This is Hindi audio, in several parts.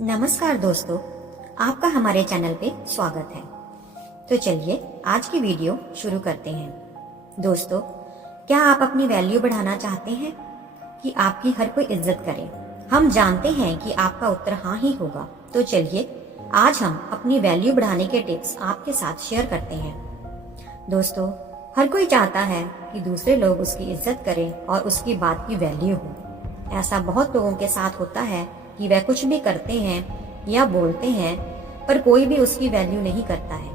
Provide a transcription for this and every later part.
नमस्कार दोस्तों, आपका हमारे चैनल पे स्वागत है। तो चलिए आज की वीडियो शुरू करते हैं। दोस्तों, क्या आप अपनी वैल्यू बढ़ाना चाहते हैं कि आपकी हर कोई इज्जत करे? हम जानते हैं कि आपका उत्तर हाँ ही होगा। तो चलिए आज हम अपनी वैल्यू बढ़ाने के टिप्स आपके साथ शेयर करते हैं। दोस्तों, हर कोई चाहता है कि दूसरे लोग उसकी इज्जत करें और उसकी बात की वैल्यू हो। ऐसा बहुत लोगों के साथ होता है कि वह कुछ भी करते हैं या बोलते हैं पर कोई भी उसकी वैल्यू नहीं करता है।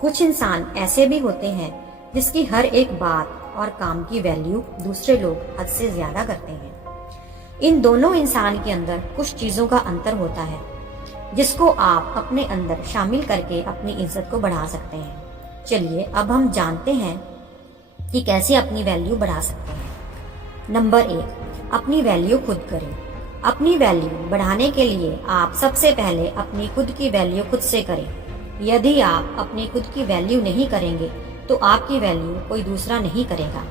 कुछ इंसान ऐसे भी होते हैं जिसकी हर एक बात और काम की वैल्यू दूसरे लोग हद से ज्यादा करते हैं। इन दोनों इंसान के अंदर कुछ चीजों का अंतर होता है जिसको आप अपने अंदर शामिल करके अपनी इज्जत को बढ़ा सकते हैं। चलिए अब हम जानते हैं कि कैसे अपनी वैल्यू बढ़ा सकते हैं। नंबर 1, अपनी वैल्यू खुद करें। अपनी वैल्यू बढ़ाने के लिए आप सबसे पहले अपनी खुद की वैल्यू खुद से करें। यदि आप अपनी खुद की वैल्यू नहीं करेंगे तो आपकी वैल्यू कोई दूसरा नहीं करेगा।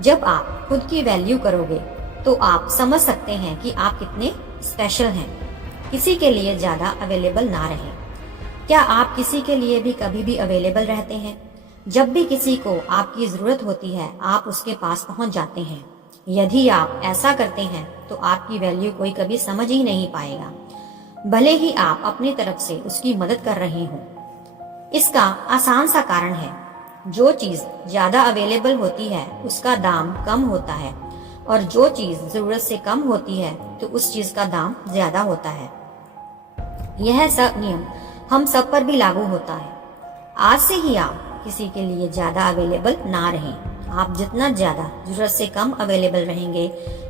जब आप खुद की वैल्यू करोगे तो आप समझ सकते हैं कि आप कितने स्पेशल हैं। किसी के लिए ज्यादा अवेलेबल ना रहें। क्या आप किसी के लिए भी कभी भी अवेलेबल रहते हैं? जब भी किसी को आपकी जरूरत होती है आप उसके पास पहुंच जाते हैं। यदि आप ऐसा करते हैं तो आपकी वैल्यू कोई कभी समझ ही नहीं पाएगा, भले ही आप अपनी तरफ से उसकी मदद कर रहे हो। इसका आसान सा कारण है, जो चीज ज्यादा अवेलेबल होती है उसका दाम कम होता है और जो चीज जरूरत से कम होती है तो उस चीज का दाम ज्यादा होता है। यह सब नियम हम सब पर भी लागू होता है। आज से ही आप किसी के लिए ज्यादा अवेलेबल ना रहें। आप जितना ज्यादा जरूरत से कम अवेलेबल रहेंगे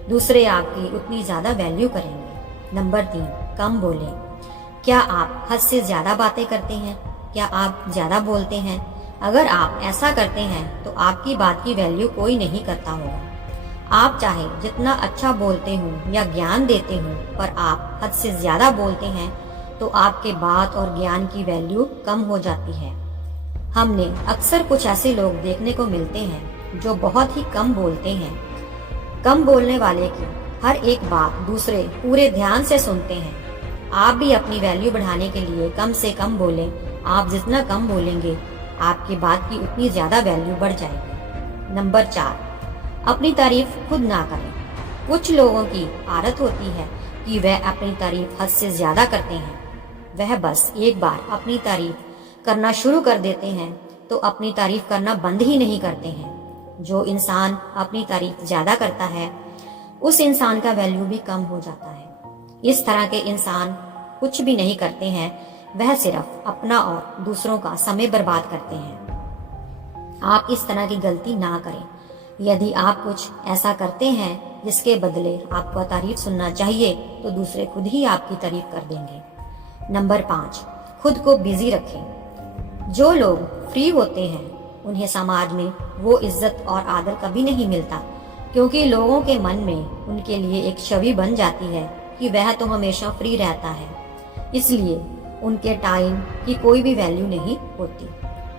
दूसरे आपकी उतनी ज्यादा वैल्यू करेंगे। नंबर 3, कम बोलें। क्या आप हद से ज्यादा बातें करते हैं? क्या आप ज्यादा बोलते हैं? अगर आप ऐसा करते हैं तो आपकी बात की वैल्यू कोई नहीं करता होगा। आप चाहे जितना अच्छा बोलते हो या ज्ञान देते हो पर आप हद से ज्यादा बोलते हैं तो आपके बात और ज्ञान की वैल्यू कम हो जाती है। हमने अक्सर कुछ ऐसे लोग देखने को मिलते हैं जो बहुत ही कम बोलते हैं। कम बोलने वाले की हर एक बात दूसरे पूरे ध्यान से सुनते हैं। आप भी अपनी वैल्यू बढ़ाने के लिए कम से कम बोलें। आप जितना कम बोलेंगे आपकी बात की उतनी ज्यादा वैल्यू बढ़ जाएगी। नंबर 4, अपनी तारीफ खुद ना करें। कुछ लोगों की आदत होती है कि वह अपनी तारीफ हद से ज्यादा करते हैं। वह बस एक बार अपनी तारीफ करना शुरू कर देते हैं तो अपनी तारीफ करना बंद ही नहीं करते हैं। जो इंसान अपनी तारीफ ज्यादा करता है उस इंसान का वैल्यू भी कम हो जाता है। इस तरह के इंसान कुछ भी नहीं करते हैं, वह सिर्फ अपना और दूसरों का समय बर्बाद करते हैं। आप इस तरह की गलती ना करें। यदि आप कुछ ऐसा करते हैं जिसके बदले आपको तारीफ सुनना चाहिए तो दूसरे खुद ही आपकी तारीफ कर देंगे। नंबर 5, खुद को बिजी रखें। जो लोग फ्री होते हैं उन्हें समाज में वो इज्जत और आदर कभी नहीं मिलता, क्योंकि लोगों के मन में उनके लिए एक छवि बन जाती है कि वह तो हमेशा फ्री रहता है, इसलिए उनके टाइम की कोई भी वैल्यू नहीं होती।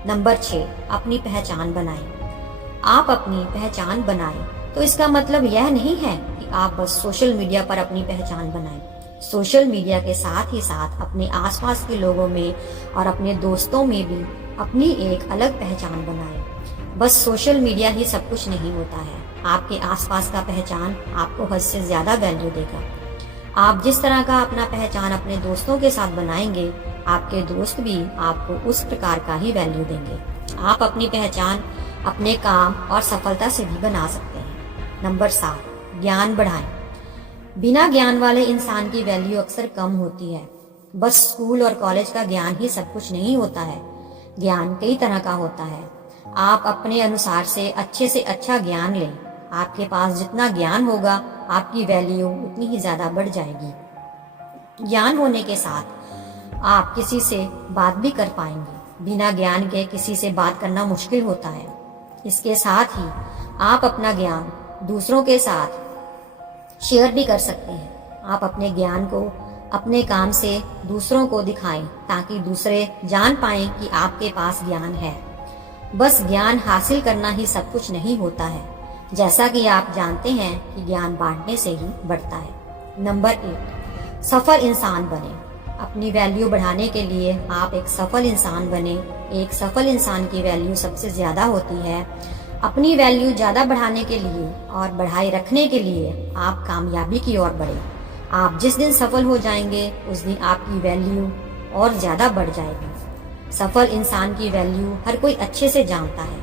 नंबर 6, अपनी पहचान बनाएं। आप अपनी पहचान बनाएं तो इसका मतलब यह नहीं है कि आप बस सोशल मीडिया पर अपनी पहचान बनाएं। सोशल मीडिया के साथ ही साथ अपने आसपास के लोगों में और अपने दोस्तों में भी अपनी एक अलग पहचान बनाएं। बस सोशल मीडिया ही सब कुछ नहीं होता है। आपके आसपास का पहचान आपको हद से ज्यादा वैल्यू देगा। आप जिस तरह का अपना पहचान अपने दोस्तों के साथ बनाएंगे आपके दोस्त भी आपको उस प्रकार का ही वैल्यू देंगे। आप अपनी पहचान अपने काम और सफलता से भी बना सकते हैं। नंबर 7, ज्ञान बढ़ाएं। बिना ज्ञान वाले इंसान की वैल्यू अक्सर कम होती है। बस स्कूल और कॉलेज का ज्ञान ही सब कुछ नहीं होता है। ज्ञान कई तरह का होता है। आप अपने अनुसार से अच्छा ज्ञान लें। आपके पास जितना ज्ञान होगा आपकी वैल्यू उतनी ही ज्यादा बढ़ जाएगी। ज्ञान होने के साथ आप किसी से बात भी कर पाएंगे। बिना ज्ञान के किसी से बात करना मुश्किल होता है। इसके साथ ही आप अपना ज्ञान दूसरों के साथ शेयर भी कर सकते हैं। आप अपने ज्ञान को अपने काम से दूसरों को दिखाएं ताकि दूसरे जान पाएं कि आपके पास ज्ञान है। बस ज्ञान हासिल करना ही सब कुछ नहीं होता है, जैसा कि आप जानते हैं कि ज्ञान बांटने से ही बढ़ता है। नंबर 8, सफल इंसान बने। अपनी वैल्यू बढ़ाने के लिए आप एक सफल इंसान बने। एक सफल इंसान की वैल्यू सबसे ज़्यादा होती है। अपनी वैल्यू ज़्यादा बढ़ाने के लिए और बढ़ाए रखने के लिए आप कामयाबी की ओर बढ़े। आप जिस दिन सफल हो जाएंगे उस दिन आपकी वैल्यू और ज़्यादा बढ़ जाएगी। सफल इंसान की वैल्यू हर कोई अच्छे से जानता है,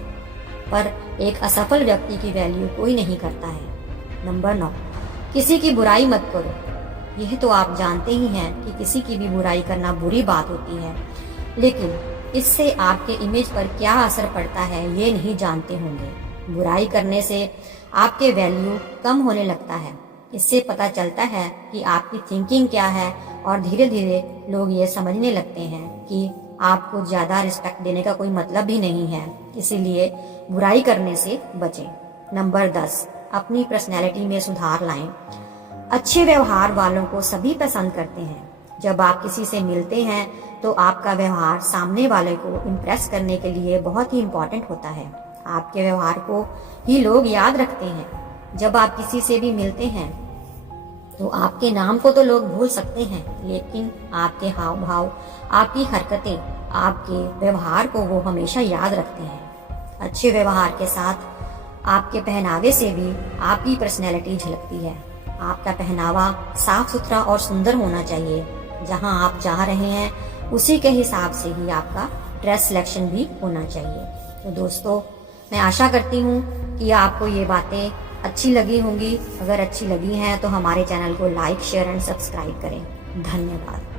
पर एक असफल व्यक्ति की वैल्यू कोई नहीं करता है। नंबर 9, किसी की बुराई मत करो। यह तो आप जानते ही हैं कि किसी की भी बुराई करना बुरी बात होती है, लेकिन इससे आपके इमेज पर क्या असर पड़ता है ये नहीं जानते होंगे। बुराई करने से आपके वैल्यू कम होने लगता है। इससे पता चलता है कि आपकी थिंकिंग क्या है और धीरे धीरे लोग ये समझने लगते हैं कि आपको ज़्यादा रिस्पेक्ट देने का कोई मतलब भी नहीं है। इसीलिए बुराई करने से बचें। नंबर 10, अपनी पर्सनैलिटी में सुधार लाएं। अच्छे व्यवहार वालों को सभी पसंद करते हैं। जब आप किसी से मिलते हैं तो आपका व्यवहार सामने वाले को इम्प्रेस करने के लिए बहुत ही इम्पोर्टेंट होता है। आपके व्यवहार को ही लोग याद रखते हैं। जब आप किसी से भी मिलते हैं तो आपके नाम को तो लोग भूल सकते हैं, लेकिन आपके हाव भाव, आपकी हरकतें, आपके व्यवहार को वो हमेशा याद रखते हैं। अच्छे व्यवहार के साथ आपके पहनावे से भी आपकी पर्सनैलिटी झलकती है। आपका पहनावा साफ सुथरा और सुंदर होना चाहिए। जहां आप जा रहे हैं उसी के हिसाब से ही आपका ड्रेस सिलेक्शन भी होना चाहिए। तो दोस्तों, मैं आशा करती हूँ कि आपको ये बातें अच्छी लगी होंगी। अगर अच्छी लगी हैं तो हमारे चैनल को लाइक, शेयर एंड सब्सक्राइब करें। धन्यवाद।